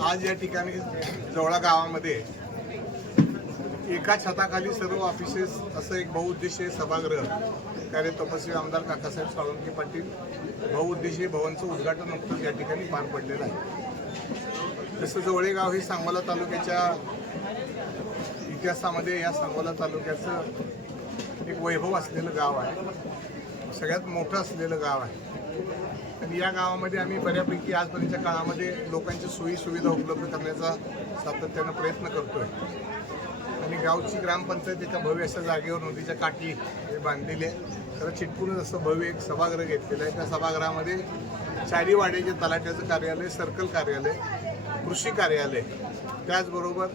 आज या ठिकाणी जवळा गावामध्ये एका छताखाली सर्व ऑफिसेस असं एक बहुउद्देशीय सभागृह कार्य तपस्वी आमदार काकासाहेब साळुंखे पाटील बहुउद्देशीय भवनचं उद्घाटन नुकतंच या ठिकाणी पार पडलेलं आहे। जसं जवळे गाव हे सांगोला तालुक्याच्या इतिहासामध्ये या सांगोला तालुक्याचं एक वैभव असलेलं गाव आहे, सगळ्यात मोठं असलेलं गाव आहे। आणि या गावामध्ये आम्ही बऱ्यापैकी आजपर्यंतच्या काळामध्ये लोकांची सोयी सुविधा उपलब्ध करण्याचा सातत्यानं प्रयत्न करतोय। आणि गावची ग्रामपंचायत एका भव्य अशा जागेवर नदीच्या काठी बांधलेली आहे। तर चिटकूनच असं भव्य एक सभागृह घेतलेलं आहे। त्या सभागृहामध्ये चारी वाड्याचे तलाट्याचं कार्यालय, सर्कल कार्यालय, कृषी कार्यालय, त्याचबरोबर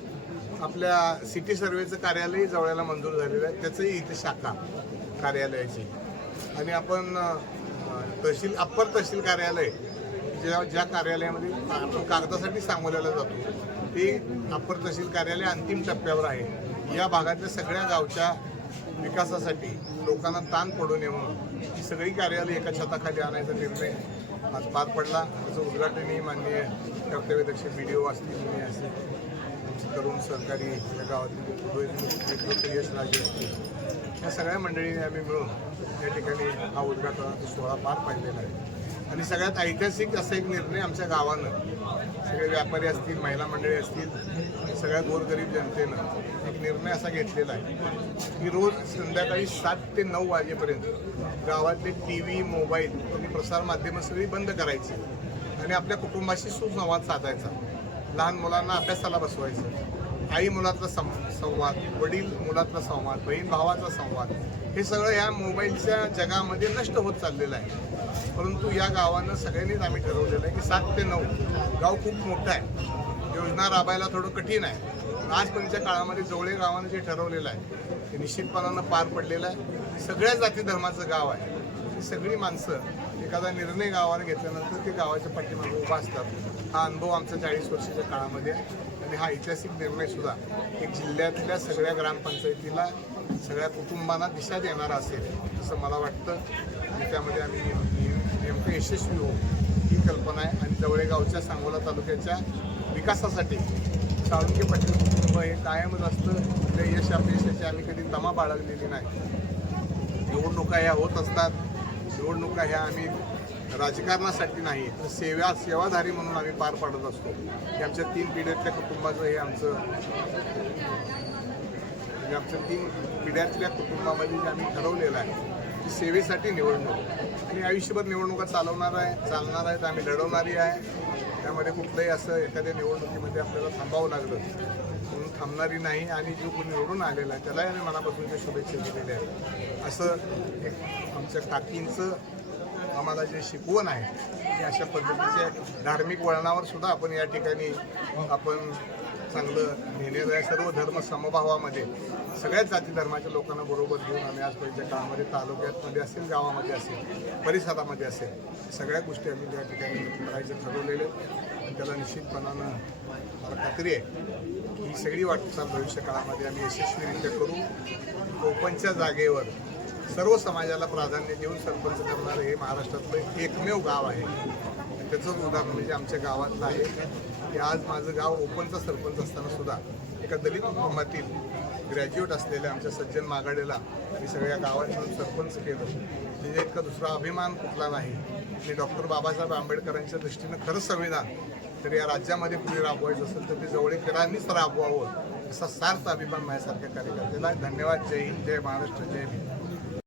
आपल्या सिटी सर्वेचं कार्यालय जवळला मंजूर झालेलं आहे, त्याचंही इथे शाखा कार्यालयाची। आणि आपण तहसील अप्पर तहसील कार्यालय ज्या कार्यालयामध्ये आपण कागदासाठी सांगोल्याला जातो ते अप्पर तहसील कार्यालय अंतिम टप्प्यावर आहे। या भागातल्या सगळ्या गावच्या विकासासाठी लोकांना ताण पडू नये म्हणून ही सगळी कार्यालय एका छताखाली आणायचा निर्णय आज पार पडला। त्याचं उद्घाटनही माननीय कर्तव्यदक्ष BDO असतील, असतील तरुण सहकारी या गावातील यश राजे असतील, या सगळ्या मंडळींनी आम्ही मिळून या ठिकाणी हा उद्घाटनाचा सोहळा पार पाडलेला आहे। आणि सगळ्यात ऐतिहासिक असा एक निर्णय आमच्या गावानं, सगळे व्यापारी असतील, महिला मंडळी असतील, सगळ्या गोरगरीब जनतेनं एक निर्णय असा घेतलेला आहे की रोज संध्याकाळी 7 ते 9 वाजेपर्यंत गावातले TV, मोबाईल आणि प्रसारमाध्यमं सगळी बंद करायची आणि आपल्या कुटुंबाशी सुसंवाद साधायचा। लहान मुलांना अभ्यासाला बसवायचं, आई मुलातला संवाद, वडील मुलातला संवाद, बहीण भावाचा संवाद, हे सगळं या मोबाईलच्या जगामध्ये नष्ट होत चाललेलं आहे। परंतु या गावानं सगळ्यांनीच आम्ही ठरवलेलं आहे की 7 ते 9 गाव खूप मोठं आहे, योजना राबायला थोडं कठीण आहे। आजपर्यंतच्या काळामध्ये जवळे गावानं जे ठरवलेलं आहे ते निश्चितपणानं पार पडलेलं आहे। सगळ्या जाती धर्माचं गाव आहे, ही सगळी माणसं एखादा निर्णय गावानं घेतल्यानंतर ते गावाच्या पाठीमागे उभा असतात। हा अनुभव आमचा 40 वर्षाच्या काळामध्ये आहे आणि हा ऐतिहासिक निर्णयसुद्धा एक जिल्ह्यातल्या सगळ्या ग्रामपंचायतीला, सगळ्या कुटुंबांना दिशा देणारा असेल असं मला वाटतं। आणि त्यामध्ये आम्ही नेमकं यशस्वी होऊ ही कल्पना आहे। आणि जवळे गावच्या सांगोला तालुक्याच्या विकासासाठी साळुंखे पाटील कुटुंब हे कायमच असतं। आपल्या यश अपयशाची आम्ही कधी तमा बाळगलेली नाही। निवडणुका ह्या होत असतात, निवडणुका ह्या आम्ही राजकारणासाठी नाही तर सेवाधारी म्हणून आम्ही पार पाडत असतो। की आमच्या 3 पिढ्यातल्या कुटुंबाचं हे आमचं आमच्या 3 पिढ्यातल्या कुटुंबामध्ये जे आम्ही ठरवलेलं आहे की सेवेसाठी निवडणूक आणि आयुष्यभर निवडणुका चालणार आहेत, आम्ही लढवणारी आहे। त्यामध्ये कुठलंही असं एखाद्या निवडणुकीमध्ये आपल्याला थांबावं लागलं म्हणून थांबणारी नाही। आणि जो कोणी निवडून आलेला आहे त्यालाही आम्ही मनापासूनच्या शुभेच्छा दिलेल्या आहेत। असं एक आमच्या काकींचं आम्हाला जे शिकवण आहे की अशा पद्धतीच्या धार्मिक वळणावर सुद्धा आपण या ठिकाणी आपण चांगलं नेलेलं आहे। सर्व धर्म समभावामध्ये सगळ्याच जाती धर्माच्या लोकांना बरोबर घेऊन आम्ही आजपर्यंतच्या काळामध्ये तालुक्यामध्ये असेल, गावामध्ये असेल, परिसरामध्ये असेल, सगळ्या गोष्टी आम्ही त्या ठिकाणी करायचं ठरवलेले आणि त्याला निश्चितपणानं मला खात्री आहे की ही सगळी वाटचाल भविष्य काळामध्ये आम्ही यशस्वीरित्या करू। ओपनच्या जागेवर सर्व समाजाला प्राधान्य देऊन सरपंच करणारं हे महाराष्ट्रातलं एकमेव गाव आहे। त्याचंच उदाहरण म्हणजे आमच्या गावातलं आहे की आज माझं गाव ओपनचा सरपंच असताना सुद्धा एका दलित कुटुंबातील ग्रॅज्युएट असलेल्या आमच्या सज्जन मागाडेला मी सगळ्या गावात मिळून सरपंच केलं। म्हणजे इतका दुसरा अभिमान कुठला नाही। आणि डॉक्टर बाबासाहेब आंबेडकरांच्या दृष्टीनं खरं संविधान तर या राज्यामध्ये कुणी राबवायचं असेल तर ते जवळेकरांनीच राबवावं असा सार्थ अभिमान माझ्यासारख्या कार्यकर्त्याला। धन्यवाद। जय हिंद, जय महाराष्ट्र, जय भीम।